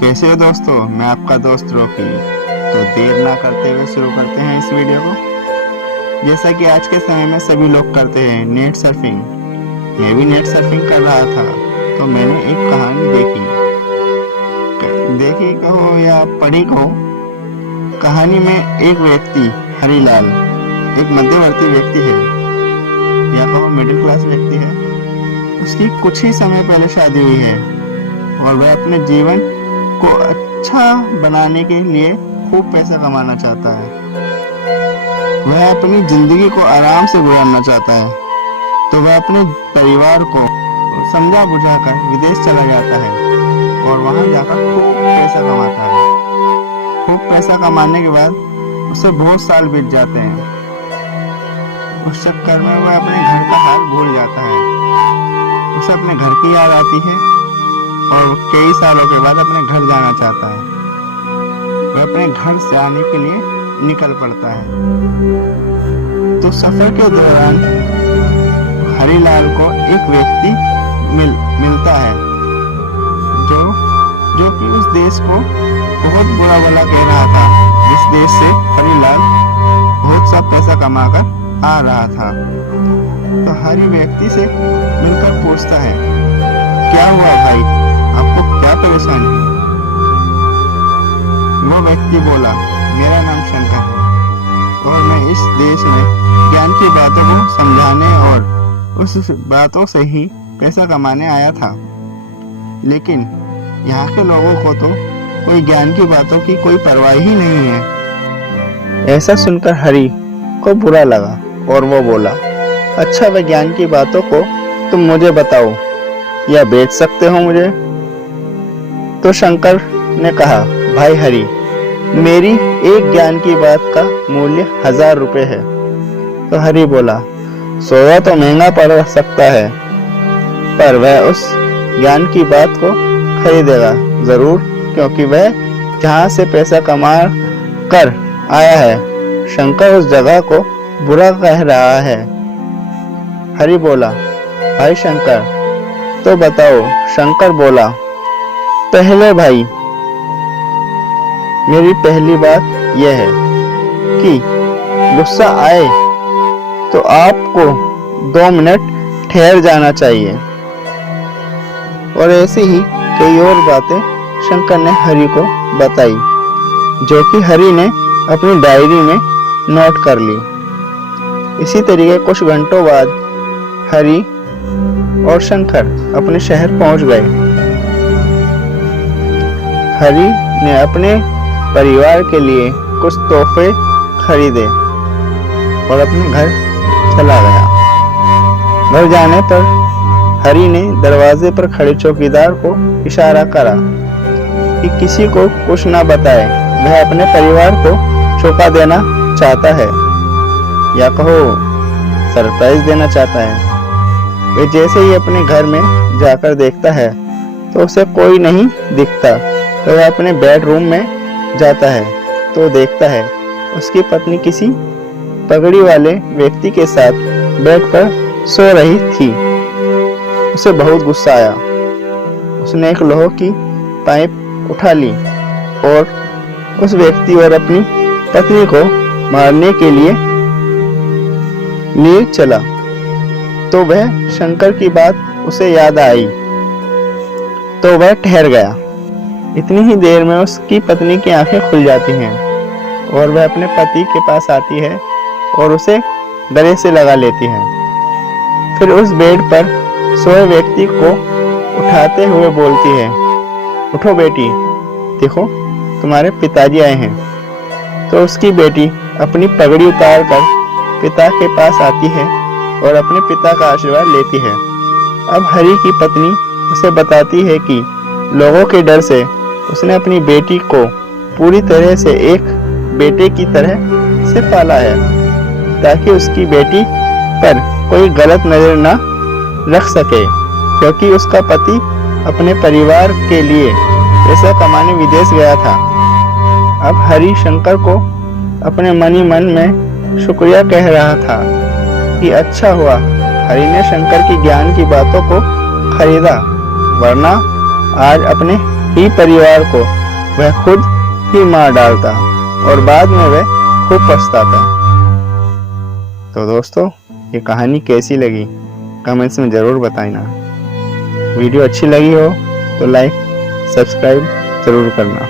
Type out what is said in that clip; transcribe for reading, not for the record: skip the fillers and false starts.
कैसे हो दोस्तों, मैं आपका दोस्त रॉकी। तो देर ना करते हुए शुरू करते हैं इस वीडियो को। जैसा कि आज के समय में सभी लोग करते हैं नेट सर्फिंग। मैं भी नेट सर्फिंग कर रहा था तो मैंने एक कहानी देखी कहो या पढ़ी कहो। कहानी में एक व्यक्ति हरीलाल एक मध्यवर्ती व्यक्ति है या कहो मिडिल क्लास व्यक्ति है। उसकी कुछ ही समय पहले शादी हुई है और वह अपने जीवन को अच्छा बनाने के लिए खूब पैसा कमाना चाहता है। वह अपनी जिंदगी को आराम से गुजारना चाहता है, तो वह अपने परिवार को समझा बुझाकर विदेश चला जाता है और वहां जाकर खूब पैसा कमाता है। खूब पैसा कमाने के बाद उसे बहुत साल बीत जाते हैं। उस चक्कर में वह अपने घर का हाल भूल जाता है। उसे अपने घर की याद आती है और कई सालों के बाद अपने घर जाना चाहता है। वह अपने घर से आने के लिए निकल पड़ता है। तो सफर के दौरान हरीलाल को एक व्यक्ति मिलता है जो कि उस देश को बहुत बुरा भला कह रहा था, जिस देश से हरीलाल बहुत सा पैसा कमाकर आ रहा था। तो हरी व्यक्ति से मिलकर पूछता है, क्या हुआ भाई, आपको क्या परेशानी है? वो व्यक्ति बोला, मेरा नाम शंकर है और मैं इस देश में ज्ञान की बातों को समझाने और उस बातों से ही पैसा कमाने आया था। लेकिन यहाँ के लोगों को तो कोई ज्ञान की बातों की कोई परवाह ही नहीं है। ऐसा सुनकर हरी को बुरा लगा और वो बोला, अच्छा वह ज्ञान की बातों को तुम मुझे बताओ या बेच सकते हो मुझे? तो शंकर ने कहा, भाई हरी, मेरी एक ज्ञान की बात का मूल्य 1000 रुपए है। तो हरी बोला, सोया तो महंगा पड़ सकता है, पर वह उस ज्ञान की बात को खरीदेगा जरूर, क्योंकि वह जहाँ से पैसा कमा कर आया है, शंकर उस जगह को बुरा कह रहा है। हरी बोला, भाई शंकर, तो बताओ। शंकर बोला, पहले भाई, मेरी पहली बात यह है कि गुस्सा आए तो आपको 2 मिनट ठहर जाना चाहिए। और ऐसी ही कई और बातें शंकर ने हरी को बताई, जो कि हरी ने अपनी डायरी में नोट कर ली। इसी तरीके कुछ घंटों बाद हरी और शंकर अपने शहर पहुंच गए। हरी ने अपने परिवार के लिए कुछ तोहफे खरीदे और अपने घर चला गया। घर जाने पर हरी ने दरवाजे पर खड़े चौकीदार को इशारा करा कि किसी को कुछ ना बताए, वह अपने परिवार को चौंका देना चाहता है या कहो सरप्राइज देना चाहता है। वे जैसे ही अपने घर में जाकर देखता है तो उसे कोई नहीं दिखता, तो वह अपने बेडरूम में जाता है तो देखता है उसकी पत्नी किसी पगड़ी वाले व्यक्ति के साथ बेड पर सो रही थी। उसे बहुत गुस्सा आया। उसने एक लोहे की पाइप उठा ली और उस व्यक्ति और अपनी पत्नी को मारने के लिए चला। तो वह शंकर की बात उसे याद आई, तो वह ठहर गया। इतनी ही देर में उसकी पत्नी की आंखें खुल जाती हैं और वह अपने पति के पास आती है और उसे गले से लगा लेती है। फिर उस बेड पर सोए व्यक्ति को उठाते हुए बोलती है, उठो बेटी, देखो तुम्हारे पिताजी आए हैं। तो उसकी बेटी अपनी पगड़ी उतार कर पिता के पास आती है और अपने पिता का आशीर्वाद लेती है। अब हरी की पत्नी उसे बताती है कि लोगों के डर से उसने अपनी बेटी को पूरी तरह से एक बेटे की तरह से पाला है, ताकि उसकी बेटी पर कोई गलत नजर न रख सके, क्योंकि उसका पति अपने परिवार के लिए पैसा कमाने विदेश गया था। अब हरी शंकर को अपने मन ही मन में शुक्रिया कह रहा था कि अच्छा हुआ हरी ने शंकर की ज्ञान की बातों को खरीदा, वरना आज अपने ही परिवार को वह खुद ही मार डालता और बाद में वह खूब पछताता। तो दोस्तों, ये कहानी कैसी लगी कमेंट्स में ज़रूर बताना। वीडियो अच्छी लगी हो तो लाइक सब्सक्राइब ज़रूर करना।